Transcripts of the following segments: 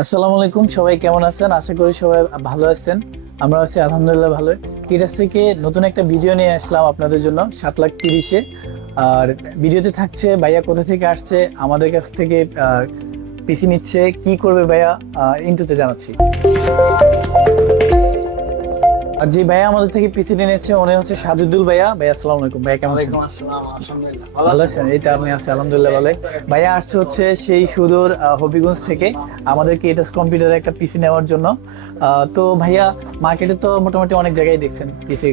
আসসালামু আলাইকুম, সবাই কেমন আছেন? আশা করি সবাই ভালো আছেন। আমরা আছি আলহামদুলিল্লাহ ভালো। কিটাস থেকে নতুন একটা ভিডিও নিয়ে আসলাম আপনাদের জন্য 7,30,000-এ। আর ভিডিওতে থাকছে ভাইয়া কোথা থেকে আসছে, আমাদের কাছ থেকে পিসি নিচ্ছে, কি করবে ভাইয়া ইন্টুতে জানাচ্ছি। আর যে ভাইয়া আমাদের থেকে পিসি নিচ্ছে উনি হচ্ছে সাজিদুল ভাইয়া। ভাইয়া আসসালামু আলাইকুম, ভাইয়া কেমন আছেন? ভালো আছেন? এই তো আমি আছি আলহামদুলিল্লাহ ভালো। ভাইয়া আসছে হচ্ছে সেই সুদূর হবিগঞ্জ থেকে আমাদেরকে এটা কম্পিউটারে একটা পিসি নেওয়ার জন্য। তো ভাইয়া মার্কেটে তো মোটামুটি অনেক জায়গায় দেখছেন পিসি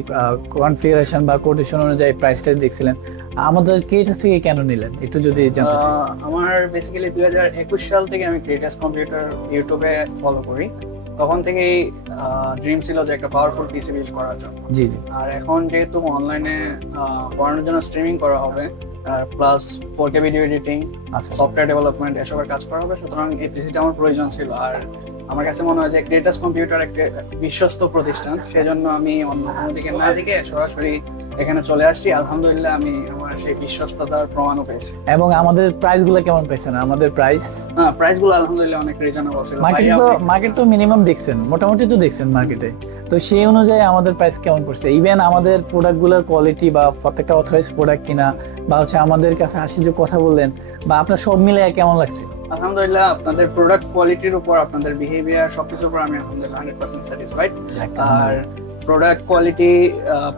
কনফিগারেশন বা কোটেশন অনুযায়ী প্রাইসটা দেখছিলেন। আমাদের ক্রিয়েটাস থেকে কেন নিলেন একটু যদি জানতে চাই। আমার বেসিক্যালি 2021 সাল থেকে আমি ক্রিয়েটাস কম্পিউটার ইউটিউবে ফলো করি। তখন থেকেই ড্রিম ছিল যে একটা পাওয়ারফুল পিসি বিল্ড করার জন্য। জি জি। আর এখন যেহেতু অনলাইনে পড়ানোর জন্য স্ট্রিমিং করা হবে, প্লাস 4K ভিডিও এডিটিং, আচ্ছা সফটওয়্যার ডেভেলপমেন্ট এসবের কাজ করা হবে, সুতরাং এই পিসিটা আমার প্রয়োজন ছিল। আর আমার কাছে মনে হয় যে ক্রিয়েটাস কম্পিউটার একটা বিশ্বস্ত প্রতিষ্ঠান, সেজন্য আমি অন্য কোনো দিকে না দিকে সরাসরি এখানে চলে আসছি। আলহামদুলিল্লাহ আমি আমার সেই বিশ্বস্ততার প্রমাণও পেয়েছি। এবং আমাদের প্রাইস গুলো কেমন পাইছেন? আমাদের প্রাইস প্রাইস গুলো আলহামদুলিল্লাহ অনেক রিজনেবল ছিল। মার্কেট তো মিনিমাম দেখছেন, মোটামুটি তো দেখছেন মার্কেটে। তো সেই অনুযায়ী আমাদের প্রাইস কেমন পড়ছে? ইভেন আমাদের প্রোডাক্টগুলোর কোয়ালিটি বা প্রত্যেকটা অথরাইজ প্রোডাক্ট কিনা বা হচ্ছে আমাদের কাছে আসি যে কথা বললেন বা আপনার সব মিলে কেমন লাগছে? আলহামদুলিল্লাহ আপনাদের প্রোডাক্ট কোয়ালিটির উপর, আপনাদের বিহেভিয়ার সবকিছুর উপর আমি আলহামদুলিল্লাহ 100% স্যাটিসফাইড। আর প্রোডাক্ট কোয়ালিটি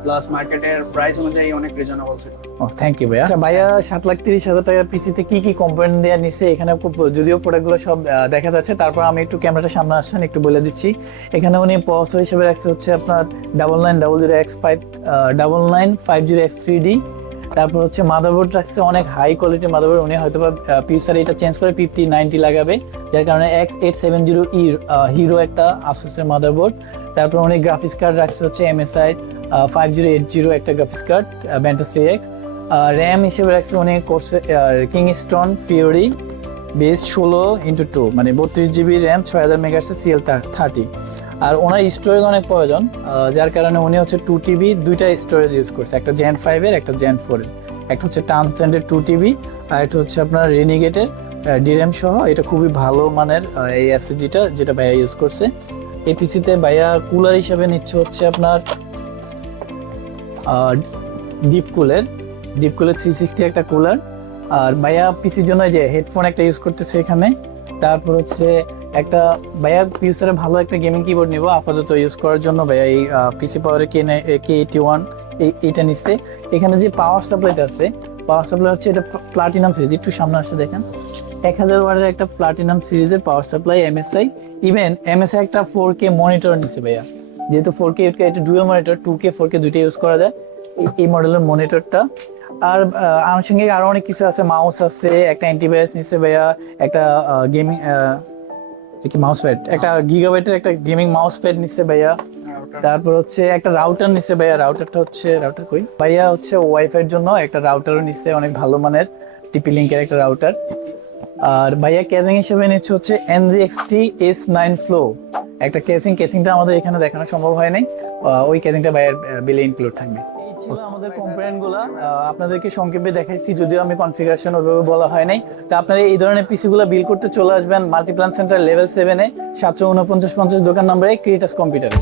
প্লাস মার্কেটের প্রাইস অনুযায়ী অনেক রিজনেবল ছিল। থ্যাংক ইউ ভাইয়া। আচ্ছা ভাইয়া, 7,30,000 টাকার পিসিতে কি কি কম্পোনেন্ট দেওয়া নিচ্ছে এখানে যদিও প্রোডাক্টগুলো সব দেখা যাচ্ছে, তারপর আমি একটু ক্যামেরাটা সামনে আসছেন একটু বলে দিচ্ছি। এখানে উনি প্রসেসর হিসেবে রাখছে হচ্ছে আপনার 9900X5 9950X3D। তারপর হচ্ছে মাদারবোর্ড রাখছে অনেক হাই কোয়ালিটির মাদারবোর্ড। উনি হয়তো বা ফিউচারে এটা চেঞ্জ করে 5090 লাগাবে, যার কারণে X870E হিরো একটা আসুসের মাদারবোর্ড। তারপর উনি গ্রাফিক্স কার্ড রাখছে হচ্ছে MSI 5080 একটা graphics card Ventus 3X। RAM হিসেবে রাখছে উনি কিংস্টোন ফিউরি বেস 16x2, মানে 32GB র্যাম, 6000 মেগাহার্টজের CL30। আর ওনার স্টোরেজ অনেক প্রয়োজন, যার কারণে উনি হচ্ছে 2TB দুইটা স্টোরেজ ইউজ করছে, একটা Gen 5 এর একটা Gen 4 এর। একটা হচ্ছে ট্রান্সেন্ডের 2TB আর একটা হচ্ছে আপনার রেনিগেটের DRAM সহ। এটা খুবই ভালো মানের এই এসএসডিটা যেটা ভাইয়া ইউজ করছে। এই পিসিতে ভাইয়া কুলার হিসেবে নিচ্ছে হচ্ছে আপনার ডিপকুলের 360 একটা কুলার। আর ভাইয়া পিসির জন্য যে হেডফোন একটা ইউজ করতেছে এখানে। তারপর হচ্ছে একটা ভাইয়া ফিউচারে ভালো একটা গেমিং কিবোর্ড নিব আপাতত ইউজ করার জন্য। ভাইয়া এই পিসি পাওয়ারে K81 এইটা নিচ্ছে। এখানে যে পাওয়ার সাপ্লাইটা আছে, পাওয়ার সাপ্লাই হচ্ছে এটা প্লাটিনাম সিরিজ, একটু সামনে আসছে দেখেন, 1000 ওয়াটের একটা প্লাটিনাম সিরিজের power supply MSI। Even MSI একটা 4K মনিটর নিচ্ছে ভাইয়া, যেহেতু 4K এটা ডুয়াল মনিটর, 2K 4K দুইটা ইউজ করা যায় এই মডেলের মনিটরটা। আর আনুষঙ্গিক আরো অনেক কিছু আছে, মাউস আছে, একটা অ্যান্টিভাইরাস নিচ্ছে ভাইয়া, একটা গেমিং মাউস প্যাড, একটা গিগাবাইটের একটা গেমিং মাউস প্যাড নিচ্ছে ভাইয়া। তারপর হচ্ছে একটা রাউটার নিচ্ছে ভাইয়া। রাউটার কই ভাইয়া, হচ্ছে ওয়াইফাই এর জন্য একটা রাউটারও নিচ্ছে, অনেক ভালো মানের TP লিংকের একটা রাউটার। আর ভাইয়া কেজিং হিসেবে নিচ্ছে হচ্ছে NZXT S9 Flow একটা কেসিংটা আমাদের এখানে দেখানো সম্ভব হয় নাই, ওই কেসিংটা ভাইয়ার বিলে ইনক্লুড থাকবে। এই ছিল আমাদের কম্পোনেন্ট গুলা, আপনাদেরকে সংক্ষেপে দেখাইছি, যদিও আমি কনফিগারেশন ওইভাবে বলা হয় নাই। তো আপনারা এই ধরনের পিসি গুলা বিল করতে চলে আসবেন মাল্টিপ্ল্যান সেন্টার লেভেল 7-এ 74950 দোকান নম্বরে ক্রিয়েটাস কম্পিউটারে।